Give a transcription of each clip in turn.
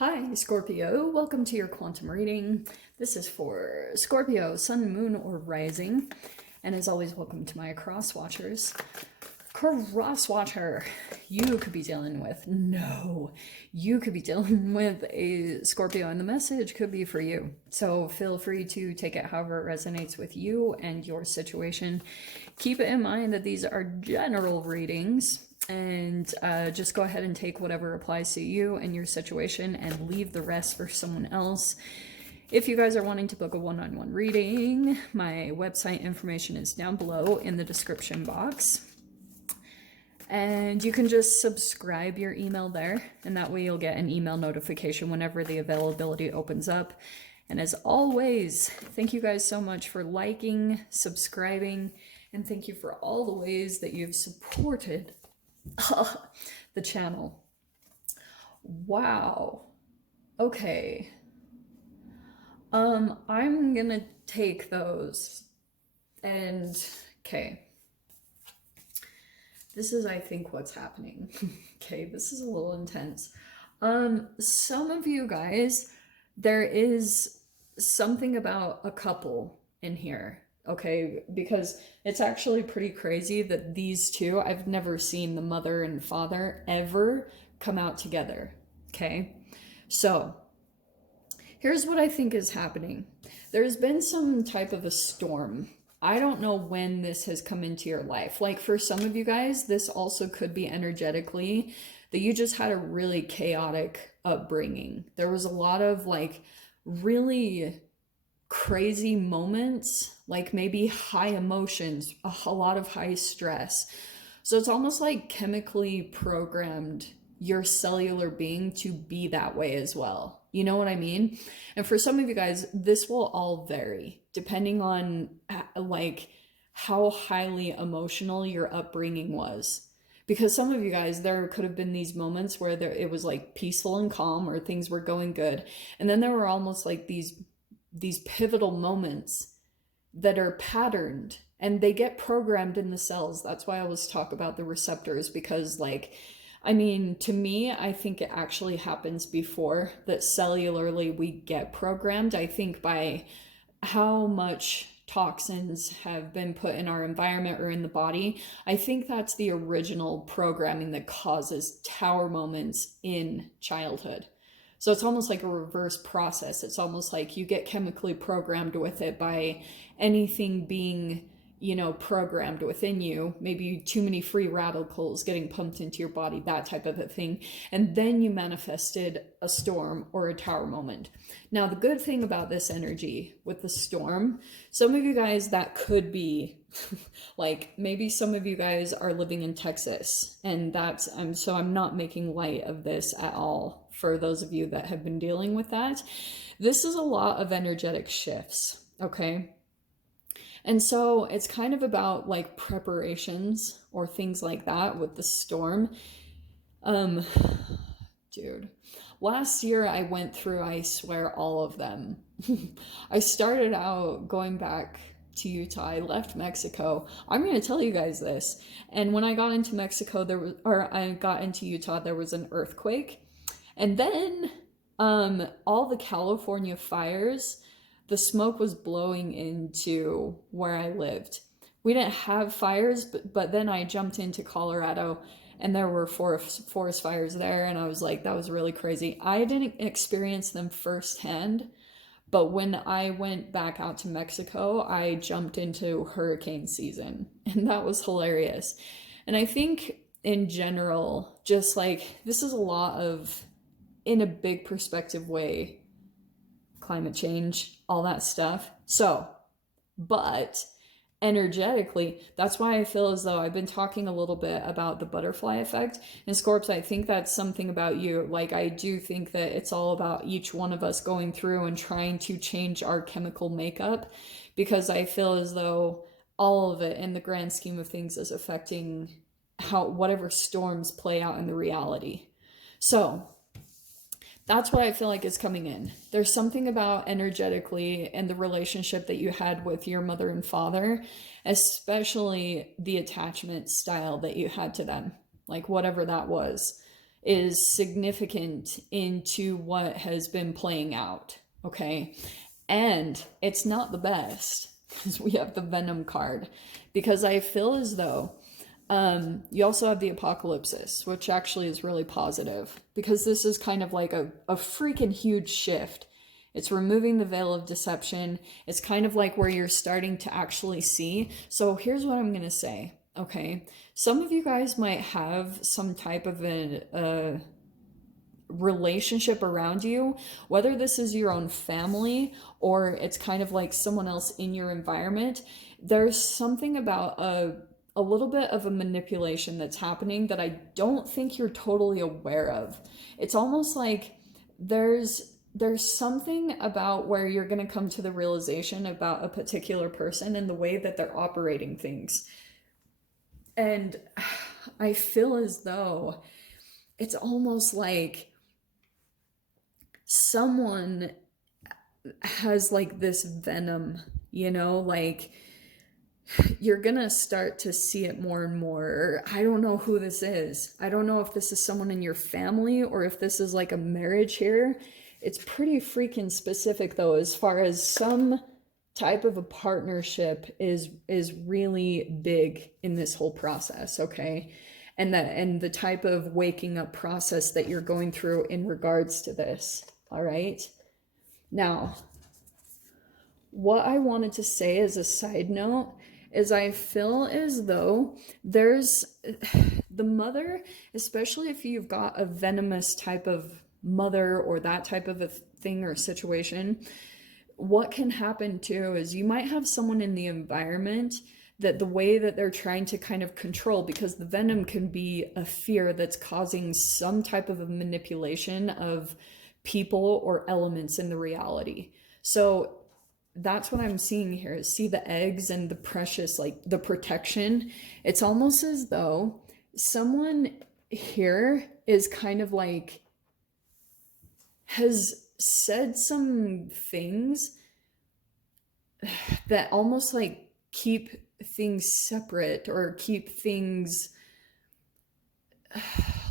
Hi, Scorpio. Welcome to your quantum reading. This is for Scorpio, Sun, Moon, or Rising. And as always, welcome to my cross watchers. Cross watcher, you could be dealing with a Scorpio, and the message could be for you. So feel free to take it however it resonates with you and your situation. Keep it in mind that these are general readings, and just go ahead and take whatever applies to you and your situation and leave the rest for someone else. If you guys are wanting to book a one-on-one reading, my website information is down below in the description box. And you can just subscribe your email there, and that way you'll get an email notification whenever the availability opens up. And as always, thank you guys so much for liking, subscribing, and thank you for all the ways that you've supported the channel. Wow. Okay. I'm gonna take those and okay. This is, I think, what's happening. Okay, this is a little intense. Some of you guys, there is something about a couple in here, okay? Because it's actually pretty crazy that these two, I've never seen the mother and father ever come out together, okay? So, here's what I think is happening. There's been some type of a storm. I don't know when this has come into your life. Like for some of you guys, this also could be energetically that you just had a really chaotic upbringing. There was a lot of like really crazy moments, like maybe high emotions, a lot of high stress. So it's almost like chemically programmed your cellular being to be that way as well. You know what I mean? And for some of you guys, this will all vary depending on like how highly emotional your upbringing was. Because some of you guys, there could have been these moments where it was like peaceful and calm or things were going good. And then there were almost like these pivotal moments that are patterned and they get programmed in the cells. That's why I always talk about the receptors, because like, I mean, to me, I think it actually happens before that cellularly we get programmed. I think by how much toxins have been put in our environment or in the body, I think that's the original programming that causes tower moments in childhood. So it's almost like a reverse process. It's almost like you get chemically programmed with it by anything being, you know, programmed within you, maybe too many free radicals getting pumped into your body, that type of a thing. And then you manifested a storm or a tower moment. Now, the good thing about this energy with the storm, some of you guys, that could be like, maybe some of you guys are living in Texas, and so I'm not making light of this at all for those of you that have been dealing with that. This is a lot of energetic shifts, okay? And so it's kind of about like preparations or things like that with the storm. Dude, last year I went through, I swear, all of them. I started out going back to Utah. I left Mexico. I'm going to tell you guys this. And when I got into Mexico, I got into Utah, there was an earthquake. And then all the California fires, the smoke was blowing into where I lived. We didn't have fires, but then I jumped into Colorado and there were forest fires there, and I was like, that was really crazy. I didn't experience them firsthand, but when I went back out to Mexico, I jumped into hurricane season, and that was hilarious. And I think in general, just like this is a lot of, in a big perspective way, climate change, all that stuff. So, but energetically, that's why I feel as though I've been talking a little bit about the butterfly effect. And Scorps, I think that's something about you. Like, I do think that it's all about each one of us going through and trying to change our chemical makeup, because I feel as though all of it in the grand scheme of things is affecting how whatever storms play out in the reality. So that's what I feel like is coming in. There's something about energetically and the relationship that you had with your mother and father, especially the attachment style that you had to them, like whatever that was. is significant into what has been playing out, okay? And it's not the best because we have the Venom card. Because I feel as though you also have the Apocalypsis, which actually is really positive because this is kind of like a freaking huge shift. It's removing the veil of deception. It's kind of like where you're starting to actually see. So here's what I'm going to say, okay? Some of you guys might have some type of a relationship around you, whether this is your own family or it's kind of like someone else in your environment. There's something about a little bit of a manipulation that's happening that I don't think you're totally aware of. It's almost like there's something about where you're going to come to the realization about a particular person and the way that they're operating things. And I feel as though it's almost like someone has like this venom, you know, like you're gonna start to see it more and more. I don't know who this is. I don't know if this is someone in your family or if this is like a marriage here. It's pretty freaking specific though, as far as some type of a partnership is really big in this whole process, okay? And the type of waking up process that you're going through in regards to this, all right? Now, what I wanted to say as a side note is I feel as though there's the mother, especially if you've got a venomous type of mother or that type of a thing or situation, what can happen too is you might have someone in the environment that the way that they're trying to kind of control, because the venom can be a fear that's causing some type of a manipulation of people or elements in the reality. So that's what I'm seeing here. See the eggs and the precious, like the protection. It's almost as though someone here is kind of like has said some things that almost like keep things separate or keep things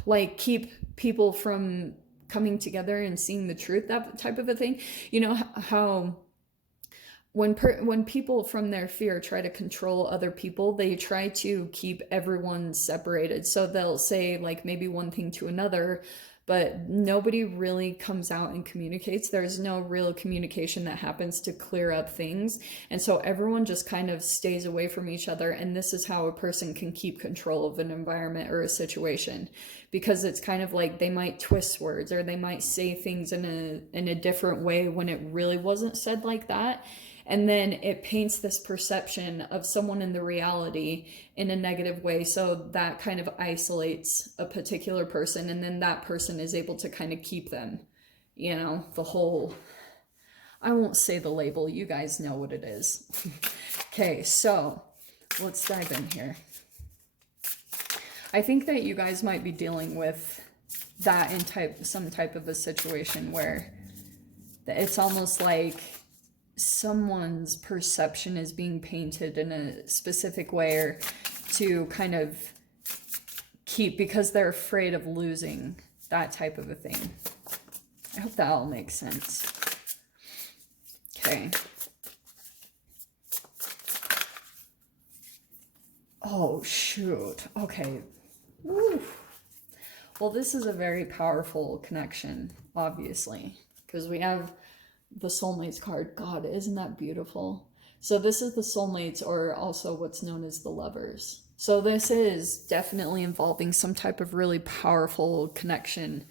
like keep people from coming together and seeing the truth, that type of a thing. You know how when people from their fear try to control other people, they try to keep everyone separated. So they'll say like maybe one thing to another, but nobody really comes out and communicates. There's no real communication that happens to clear up things. And so everyone just kind of stays away from each other. And this is how a person can keep control of an environment or a situation, because it's kind of like they might twist words or they might say things in a different way when it really wasn't said like that. And then it paints this perception of someone in the reality in a negative way. So that kind of isolates a particular person. And then that person is able to kind of keep them, you know, the whole, I won't say the label. You guys know what it is. Okay, so let's dive in here. I think that you guys might be dealing with that in some type of a situation where it's almost like someone's perception is being painted in a specific way or to kind of keep, because they're afraid of losing, that type of a thing. I hope that all makes sense. Okay. Oh, shoot. Okay. Woo. Well, this is a very powerful connection, obviously, because we have the soulmates card. God, isn't that beautiful? So this is the soulmates, or also what's known as the lovers. So this is definitely involving some type of really powerful connection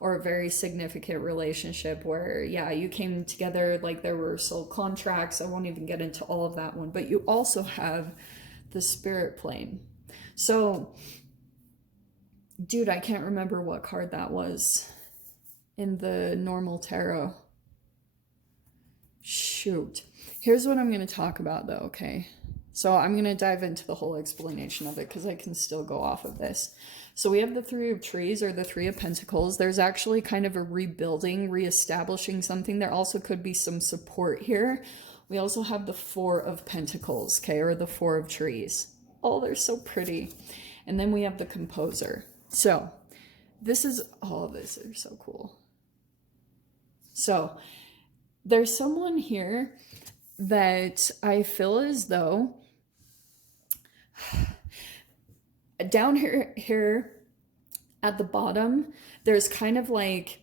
or a very significant relationship where, yeah, you came together, like there were soul contracts. I won't even get into all of that one, but you also have the spirit plane. So, dude, I can't remember what card that was in the normal tarot. Shoot. Here's what I'm going to talk about though, okay? So I'm going to dive into the whole explanation of it because I can still go off of this. So we have the Three of Trees, or the Three of Pentacles. There's actually kind of a rebuilding, reestablishing something. There also could be some support here. We also have the Four of Pentacles, okay, or the Four of Trees. Oh, they're so pretty. And then we have the Composer. So this is, all of this is so cool. So there's someone here that I feel as though down here at the bottom, there's kind of like,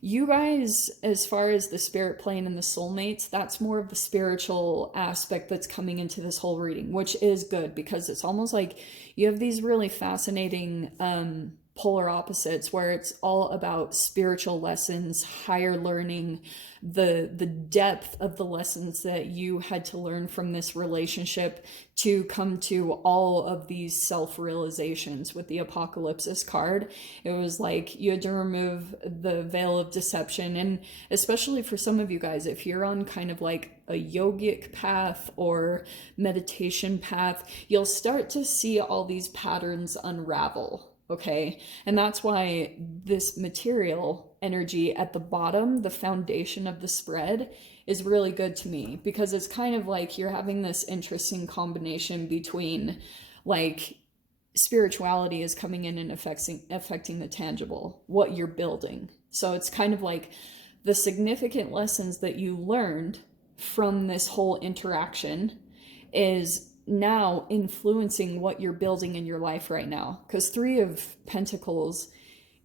you guys, as far as the spirit plane and the soulmates, that's more of the spiritual aspect that's coming into this whole reading, which is good because it's almost like you have these really fascinating polar opposites where it's all about spiritual lessons, higher learning, the depth of the lessons that you had to learn from this relationship to come to all of these self-realizations. With the Apocalypsis card, it was like you had to remove the veil of deception. And especially for some of you guys, if you're on kind of like a yogic path or meditation path, you'll start to see all these patterns unravel. Okay, and that's why this material energy at the bottom, the foundation of the spread, is really good to me, because it's kind of like you're having this interesting combination between like spirituality is coming in and affecting the tangible, what you're building. So it's kind of like the significant lessons that you learned from this whole interaction is now influencing what you're building in your life right now. Because Three of Pentacles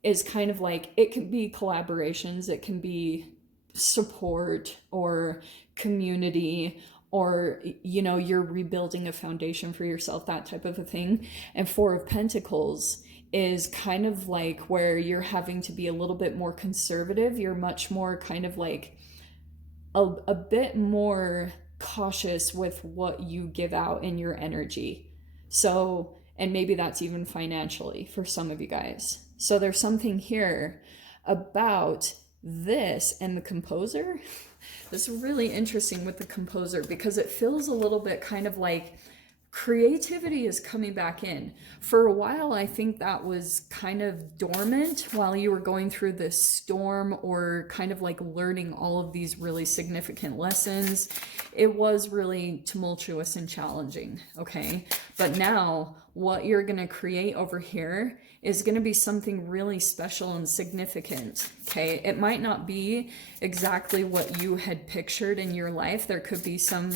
is kind of like, it can be collaborations, it can be support or community, or, you know, you're rebuilding a foundation for yourself, that type of a thing. And Four of Pentacles is kind of like where you're having to be a little bit more conservative. You're much more kind of like a bit more cautious with what you give out in your energy. So, and maybe that's even financially for some of you guys. So there's something here about this and the composer. This is really interesting with the composer, because it feels a little bit kind of like creativity is coming back in. For a while, I think that was kind of dormant while you were going through this storm, or kind of like learning all of these really significant lessons. It was really tumultuous and challenging, okay? But now what you're gonna create over here is gonna be something really special and significant, okay? It might not be exactly what you had pictured in your life. There could be some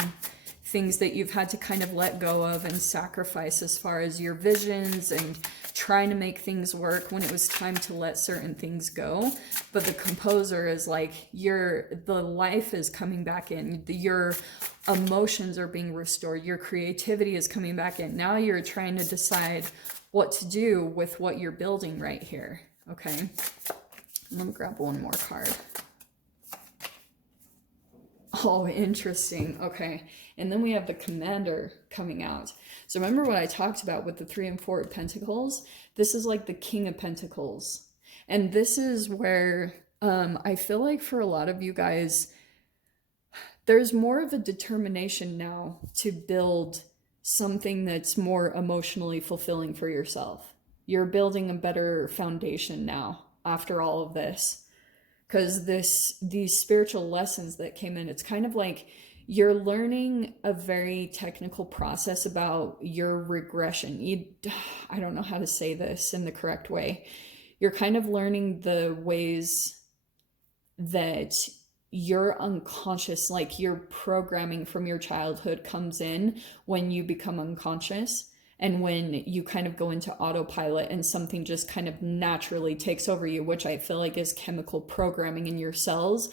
things that you've had to kind of let go of and sacrifice as far as your visions and trying to make things work when it was time to let certain things go. But the composer is like, the life is coming back in, your emotions are being restored, your creativity is coming back in. Now you're trying to decide what to do with what you're building right here, okay? I'm gonna grab one more card. Oh, interesting. Okay. And then we have the Commander coming out. So remember what I talked about with the 3 and 4 of Pentacles? This is like the King of Pentacles. And this is where I feel like for a lot of you guys, there's more of a determination now to build something that's more emotionally fulfilling for yourself. You're building a better foundation now after all of this. Because these spiritual lessons that came in, it's kind of like you're learning a very technical process about your regression. I don't know how to say this in the correct way. You're kind of learning the ways that your unconscious, like your programming from your childhood, comes in when you become unconscious. And when you kind of go into autopilot and something just kind of naturally takes over you, which I feel like is chemical programming in your cells,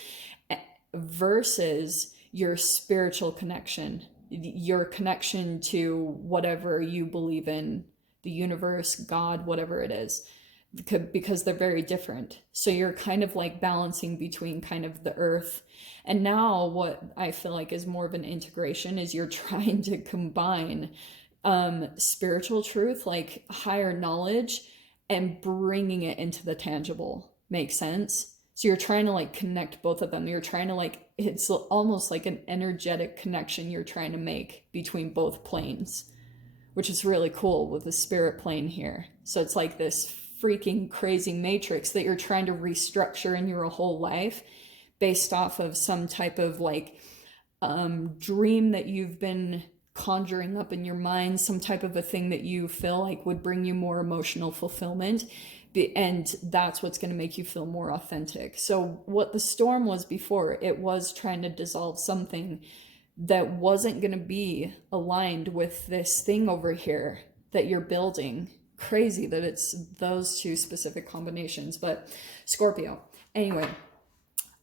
versus your spiritual connection, your connection to whatever you believe in, the universe, God, whatever it is, because they're very different. So you're kind of like balancing between kind of the earth. And now what I feel like is more of an integration is you're trying to combine spiritual truth, like higher knowledge, and bringing it into the tangible. Makes sense? So you're trying to like connect both of them. You're trying to like, it's almost like an energetic connection you're trying to make between both planes, which is really cool with the spirit plane here. So it's like this freaking crazy matrix that you're trying to restructure in your whole life based off of some type of like dream that you've been conjuring up in your mind, some type of a thing that you feel like would bring you more emotional fulfillment, And that's what's going to make you feel more authentic. So what the storm was before, it was trying to dissolve something that wasn't going to be aligned with this thing over here that you're building. Crazy that it's those two specific combinations. But Scorpio, anyway,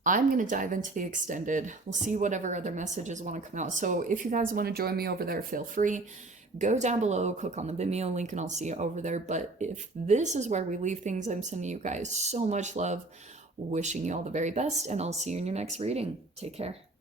I'm going to dive into the extended. We'll see whatever other messages want to come out. So if you guys want to join me over there, feel free. Go down below, click on the Vimeo link, and I'll see you over there. But if this is where we leave things, I'm sending you guys so much love, wishing you all the very best, and I'll see you in your next reading. Take care.